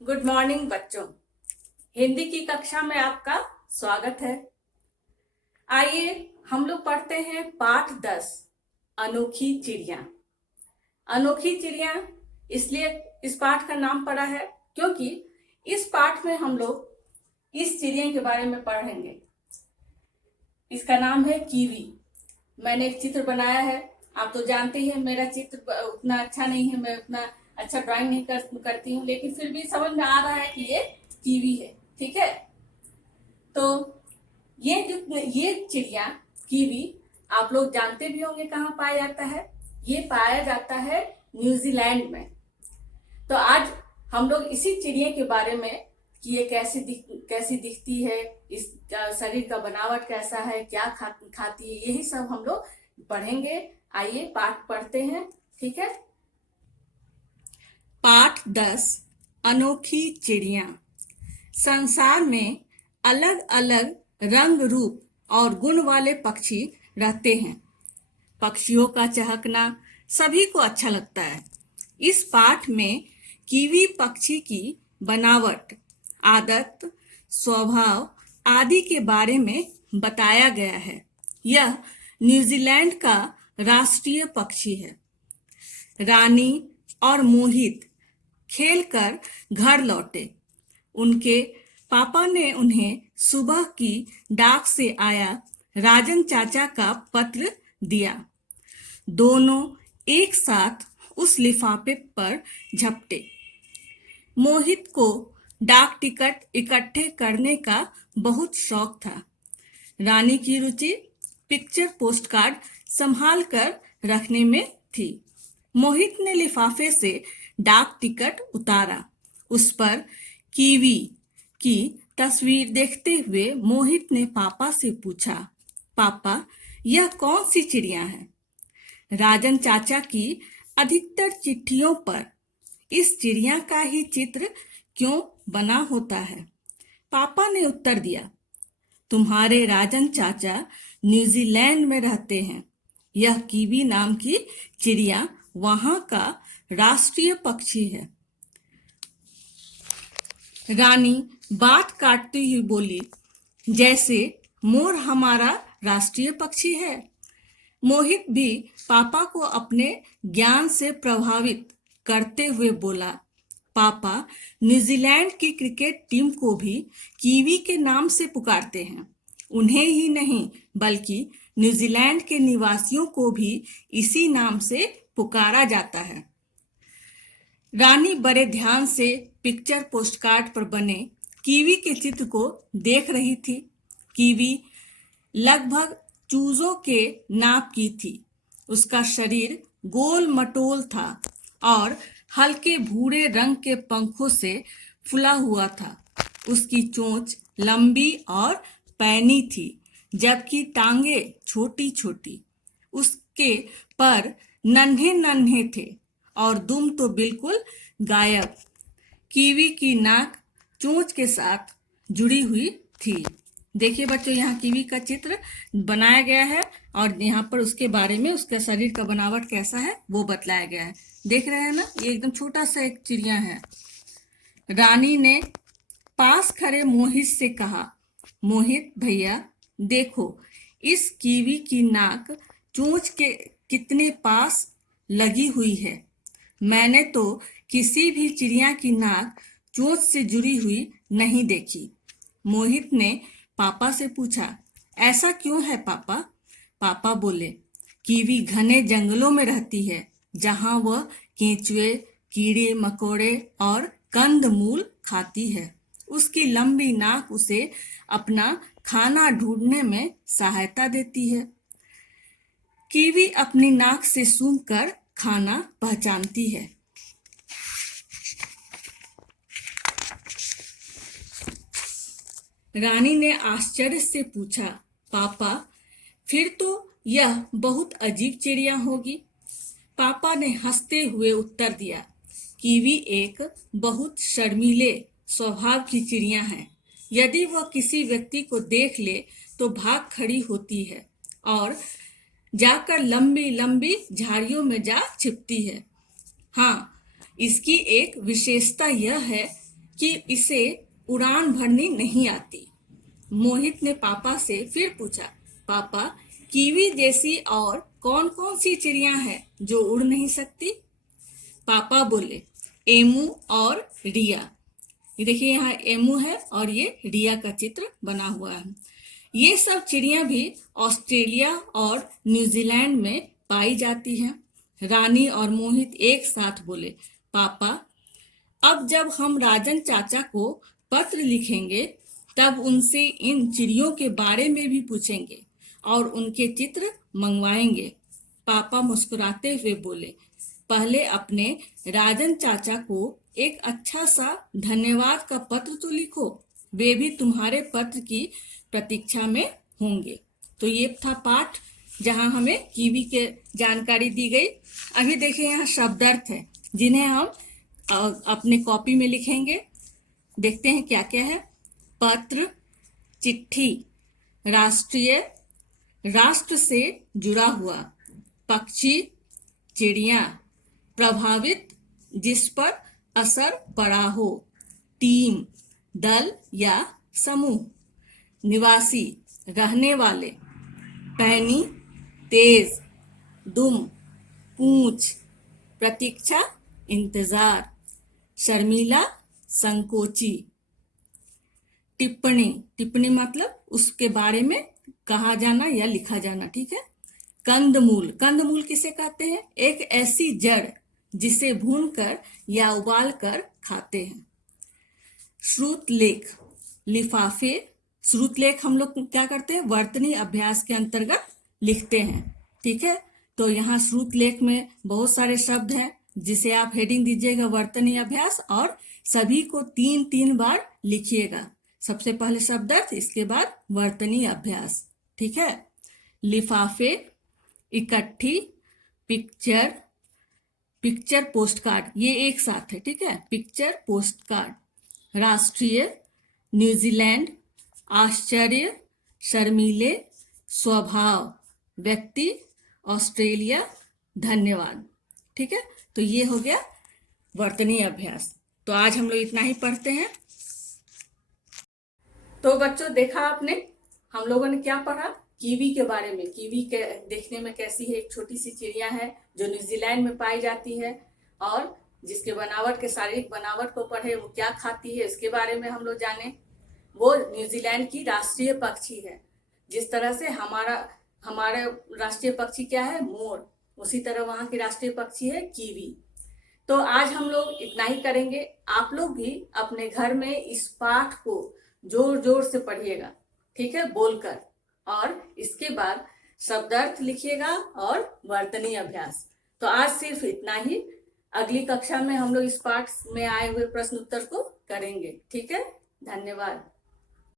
Good morning बच्चों। हिंदी की कक्षा में आपका स्वागत है। आइए हम लोग पढ़ते हैं पाठ 10 अनोखी चिड़िया। अनोखी चिड़िया इसलिए इस पाठ का नाम पड़ा है क्योंकि इस पाठ में हम लोग इस चिड़िया के बारे में पढ़ेंगे। इसका नाम है कीवी। मैंने एक चित्र बनाया है। आप तो जानते ही हैं मेरा चित्र उतना अच्छा नहीं है, मैं उतना अच्छा ड्राइंग नहीं करती हूँ, लेकिन फिर भी समझ में आ रहा है कि ये कीवी है। ठीक है, तो ये चिड़िया कीवी आप लोग जानते भी होंगे कहाँ पाया जाता है। ये पाया जाता है न्यूजीलैंड में। तो आज हम लोग इसी चिड़िया के बारे में कि ये कैसी दिखती है, इस शरीर का बनावट कैसा है, क्या खाती है, यही सब हम लोग पढ़ेंगे। आइए पाठ पढ़ते हैं। ठीक है, पाठ 10 अनोखी चिड़िया। संसार में अलग अलग रंग, रूप और गुण वाले पक्षी रहते हैं। पक्षियों का चहकना सभी को अच्छा लगता है। इस पाठ में कीवी पक्षी की बनावट, आदत, स्वभाव आदि के बारे में बताया गया है। यह न्यूजीलैंड का राष्ट्रीय पक्षी है। रानी और मोहित खेलकर घर लौटे। उनके पापा ने उन्हें सुबह की डाक से आया राजन चाचा का पत्र दिया। दोनों एक साथ उस लिफाफे पर झपटे। मोहित को डाक टिकट इकट्ठे करने का बहुत शौक था। रानी की रुचि पिक्चर पोस्टकार्ड संभाल कर रखने में थी। मोहित ने लिफाफे से डाक टिकट उतारा। उस पर कीवी की तस्वीर देखते हुए मोहित ने पापा से पूछा, पापा यह कौन सी चिड़िया है? राजन चाचा की अधिकतर चिट्ठियों पर इस चिड़िया का ही चित्र क्यों बना होता है? पापा ने उत्तर दिया, तुम्हारे राजन चाचा न्यूजीलैंड में रहते हैं। यह कीवी नाम की चिड़िया वहां का राष्ट्रीय पक्षी है। रानी बात काटती हुई बोली, जैसे मोर हमारा राष्ट्रीय पक्षी है। मोहित भी पापा को अपने ज्ञान से प्रभावित करते हुए बोला, पापा न्यूजीलैंड की क्रिकेट टीम को भी कीवी के नाम से पुकारते हैं। उन्हें ही नहीं बल्कि न्यूजीलैंड के निवासियों को भी इसी नाम से पुकारा जाता है। रानी बड़े ध्यान से पिक्चर पोस्टकार्ड पर बने कीवी के चित्र को देख रही थी। कीवी लगभग चूजों के नाप की थी। उसका शरीर गोल मटोल था और हल्के भूरे रंग के पंखों से फुला हुआ था। उसकी चोंच लंबी और पैनी थी, जबकि टांगे छोटी छोटी। उसके पर नन्हे नन्हे थे और दुम तो बिल्कुल गायब। कीवी की नाक चोंच के साथ जुड़ी हुई थी। देखिए बच्चों, यहाँ कीवी का चित्र बनाया गया है और यहाँ पर उसके बारे में, उसका शरीर का बनावट कैसा है वो बतलाया गया है। देख रहे हैं ना, ये एकदम छोटा सा एक चिड़िया है। रानी ने पास खड़े मोहित से कहा, मोहित भैया देखो, इस कीवी की नाक चोंच के कितने पास लगी हुई है। मैंने तो किसी भी चिड़िया की नाक चोंच से जुड़ी हुई नहीं देखी। मोहित ने पापा से पूछा, ऐसा क्यों है पापा? पापा बोले, कीवी घने जंगलों में रहती है जहां वह केंचुए, कीड़े मकोड़े और कंदमूल खाती है। उसकी लंबी नाक उसे अपना खाना ढूंढने में सहायता देती है। कीवी अपनी नाक से सूंघकर खाना पहचानती है। रानी ने आश्चर्य से पूछा, पापा फिर तो यह बहुत अजीब चिड़िया होगी। पापा ने हंसते हुए उत्तर दिया, कीवी एक बहुत शर्मीले स्वभाव की चिड़िया है। यदि वह किसी व्यक्ति को देख ले तो भाग खड़ी होती है और जाकर लंबी लंबी झाड़ियों में जा छिपती है। हाँ, इसकी एक विशेषता यह है कि इसे उड़ान भरनी नहीं आती। मोहित ने पापा से फिर पूछा, पापा, कीवी जैसी और कौन कौन सी चिड़िया हैं जो उड़ नहीं सकती? पापा बोले, एमू और रिया। ये देखिए, यहाँ एमू है और ये रिया का चित्र बना हुआ है। ये सब चिड़िया भी ऑस्ट्रेलिया और न्यूजीलैंड में पाई जाती हैं। रानी और मोहित एक साथ बोले, पापा, अब जब हम राजन चाचा को पत्र लिखेंगे तब उनसे इन चिड़ियों के बारे में भी पूछेंगे और उनके चित्र मंगवाएंगे। पापा मुस्कुराते हुए बोले, पहले अपने राजन चाचा को एक अच्छा सा धन्यवाद का पत्र तो लिखो, वे भी तुम्हारे पत्र की प्रतीक्षा में होंगे। तो ये था पाठ जहां हमें कीवी के जानकारी दी गई। अभी देखिए, यहाँ शब्दार्थ है जिन्हें हम अपने कॉपी में लिखेंगे। देखते हैं क्या क्या है। पत्र, चिट्ठी, राष्ट्रीय, राष्ट्र से जुड़ा हुआ, पक्षी, चिड़िया, प्रभावित, जिस पर असर पड़ा हो, टीम, दल या समूह, निवासी, रहने वाले, पैनी, तेज, दुम, पूंछ, प्रतीक्षा, इंतजार, शर्मीला, संकोची, टिप्पणी, टिप्पणी मतलब उसके बारे में कहा जाना या लिखा जाना, ठीक है। कंदमूल, कंदमूल किसे कहते हैं? एक ऐसी जड़ जिसे भूनकर या उबालकर खाते हैं। श्रुतलेख, लिफाफे, श्रुतलेख हम लोग क्या करते हैं? वर्तनी अभ्यास के अंतर्गत लिखते हैं, ठीक है। तो यहाँ श्रुतलेख में बहुत सारे शब्द हैं जिसे आप हेडिंग दीजिएगा वर्तनी अभ्यास और सभी को 3-3 बार लिखिएगा। सबसे पहले शब्दार्थ, इसके बाद वर्तनी अभ्यास, ठीक है। लिफाफे, इकट्ठी, पिक्चर, पिक्चर पोस्ट कार्ड, ये एक साथ है, ठीक है। Picture post card. राष्ट्रीय, न्यूजीलैंड, आश्चर्य, शर्मीले, स्वभाव, व्यक्ति, ऑस्ट्रेलिया, धन्यवाद, ठीक है। तो ये हो गया वर्तनी अभ्यास। तो आज हम लोग इतना ही पढ़ते हैं। तो बच्चों, देखा आपने हम लोगों ने क्या पढ़ा? कीवी के बारे में। कीवी के देखने में कैसी है? एक छोटी सी चिड़िया है जो न्यूजीलैंड में पाई जाती है और जिसके बनावट के शारीरिक बनावट को पढ़े, वो क्या खाती है इसके बारे में हम लोग जाने। वो न्यूजीलैंड की राष्ट्रीय पक्षी है। जिस तरह से हमारा राष्ट्रीय पक्षी क्या है? मोर, उसी तरह वहाँ की राष्ट्रीय पक्षी है कीवी। तो आज हम लोग इतना ही करेंगे। आप लोग भी अपने घर में इस पाठ को जोर जोर से पढ़िएगा, ठीक है, बोलकर। और इसके बाद शब्दार्थ लिखिएगा और वर्तनी अभ्यास। तो आज सिर्फ इतना ही। अगली कक्षा में हम लोग इस पाठ में आए हुए प्रश्न उत्तर को करेंगे, ठीक है। धन्यवाद।